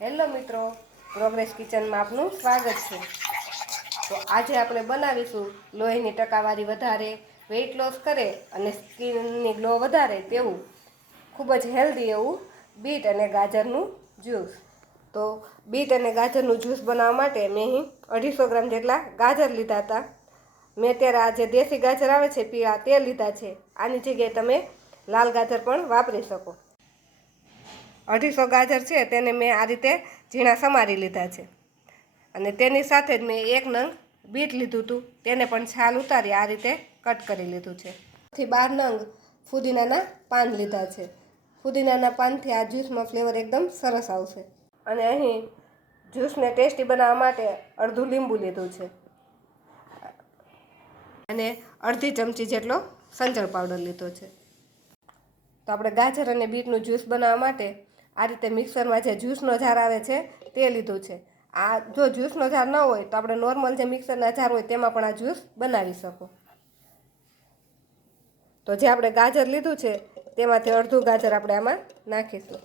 Hello મિત્રો, progress કિચનમાં આપનું સ્વાગત છે। તો આજે આપણે બનાવીશું લોહીની ટકાવારી વધારે, વેઇટ લોસ કરે અને સ્કિનની ગ્લો વધારે તેવું ખૂબ જ હેલ્ધી એવું બીટ અને ગાજરનું જ્યુસ। તો બીટ અને ગાજરનું જ્યુસ બનાવવા માટે મેં અહીં 250 ગ્રામ જેટલા ગાજર લીધા હતા। મેં અત્યારે આ જે દેશી ગાજર આવે છે પીળા તે લીધા છે। આની જગ્યાએ તમે લાલ ગાજર પણ વાપરી શકો। 250 ગાજર છે તેને મેં આ રીતે ઝીણા સમારી લીધા છે અને તેની સાથે જ મેં 1 નંગ બીટ લીધું હતું, તેને પણ છાલ ઉતારી આ રીતે કટ કરી લીધું છે। 12 નંગ ફુદીનાના પાન લીધા છે। ફુદીનાના પાનથી આ જ્યુસમાં ફ્લેવર એકદમ સરસ આવશે। અને અહીં જ્યુસને ટેસ્ટી બનાવવા માટે અડધું લીંબુ લીધું છે અને અડધી ચમચી જેટલો સંચળ પાવડર લીધો છે। તો આપણે ગાજર અને બીટનું જ્યુસ બનાવવા માટે આ રીતે મિક્સરમાં જે જ્યુસનો જાર આવે છે તે લીધું છે। આ જો જ્યુસનો જાર ન હોય તો આપણે નોર્મલ જે મિક્સરના જાર હોય તેમાં પણ આ જ્યુસ બનાવી શકો। તો જે આપણે ગાજર લીધું છે તેમાંથી અડધું ગાજર આપણે આમાં નાખીશું।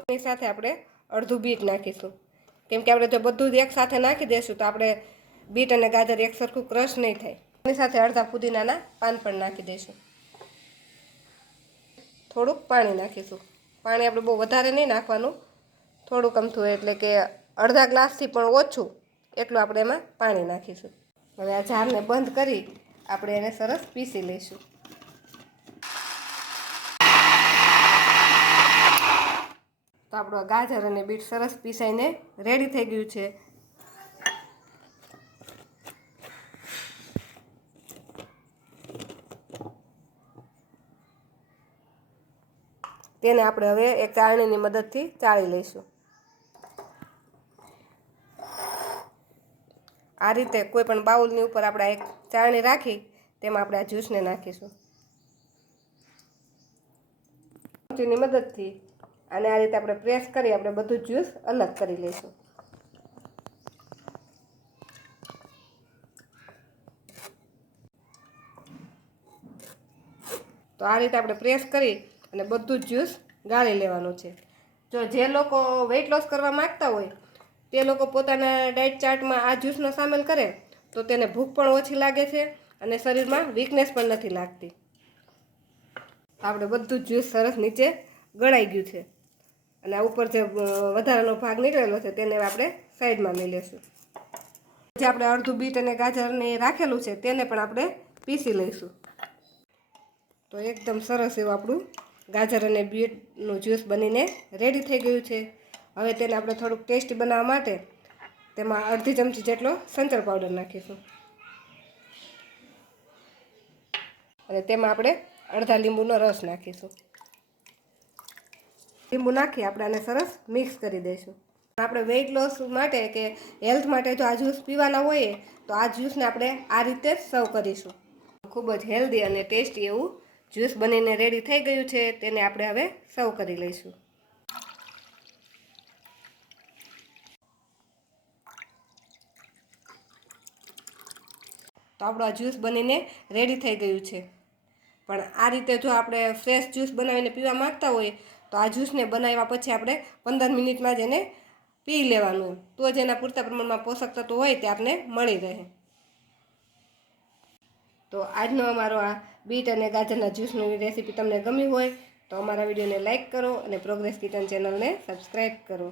એની સાથે આપણે અડધું બીટ નાખીશું, કેમ કે આપણે જો બધું જ એકસાથે નાખી દઈશું તો આપણે બીટ અને ગાજર એક સરખું ક્રશ નહીં થાય। એની સાથે અડધા ફુદીનાના પાન પણ નાખી દઈશું। થોડુંક પાણી નાખીશું। પાણી આપણે બહુ વધારે નહીં નાખવાનું, થોડુંક અમથું એટલે કે અડધા ગ્લાસથી પણ ઓછું એટલું આપણે એમાં પાણી નાખીશું। હવે આ જારને બંધ કરી આપણે એને સરસ પીસી લઈશું। તો આપણો ગાજર અને બીટ સરસ પીસાઈને રેડી થઈ ગયું છે। તેને આપણે હવે એક ચાળણીની મદદથી ચાળી લઈશું। આ રીતે કોઈ પણ બાઉલની ઉપર આપણે એક ચાળણી રાખી તેમાં આપણે આ જ્યુસને નાખીશું। ચમચીની મદદથી અને આ રીતે આપણે પ્રેસ કરી આપણે બધું જ્યુસ અલગ કરી લઈશું। તો આ રીતે આપણે પ્રેસ કરી અને બધું જ જ્યુસ ગાળી લેવાનું છે। જો જે લોકો વેઇટ લોસ કરવા માગતા હોય તે લોકો પોતાના ડાયટ ચાર્ટમાં આ જ્યુસનો સામેલ કરે તો તેને ભૂખ પણ ઓછી લાગે છે અને શરીરમાં વીકનેસ પણ નથી લાગતી। આપણે બધું જ જ્યુસ સરસ નીચે ગળાઈ ગયું છે અને આ ઉપર જે વધારાનો ભાગ નીકળેલો છે તેને આપણે સાઈડમાં લઈ લઈશું। જે આપણે અડધું બીટ અને ગાજરને રાખેલું છે તેને પણ આપણે પીસી લઈશું। તો એકદમ સરસ એવું આપણું ગાજર અને બીટનું જ્યુસ બનીને રેડી થઈ ગયું છે। હવે તેને આપણે થોડુંક ટેસ્ટી બનાવવા માટે તેમાં અડધી ચમચી જેટલો સંચળ પાવડર નાખીશું અને તેમાં આપણે અડધા લીંબુનો રસ નાખીશું। લીંબુ નાખી આપણે આને સરસ મિક્સ કરી દઈશું। આપણે વેઇટ લોસ માટે કે હેલ્થ માટે જો આ જ્યુસ પીવાના હોઈએ તો આ જ્યુસને આપણે આ રીતે જ સર્વ કરીશું। ખૂબ જ હેલ્ધી અને ટેસ્ટી એવું જ્યુસ બનીને રેડી થઈ ગયું છે, તેને આપણે હવે સર્વ કરી લઈશું। તો આપણું આ જ્યુસ બનીને રેડી થઈ ગયું છે, પણ આ રીતે જો આપણે ફ્રેશ જ્યુસ બનાવીને પીવા માંગતા હોય તો આ જ્યુસને બનાવ્યા પછી આપણે 15 મિનિટમાં જ એને પી લેવાનું, તો જ એના પૂરતા પ્રમાણમાં પોષક તત્વો હોય તે આપને મળી રહે। તો આજનો અમારો આ બીટ અને ગાજરના જ્યુસની રેસીપી તમને ગમી હોય તો અમારા વિડીયોને લાઇક કરો અને પ્રોગ્રેસ કિચન ચેનલને સબસ્ક્રાઈબ કરો।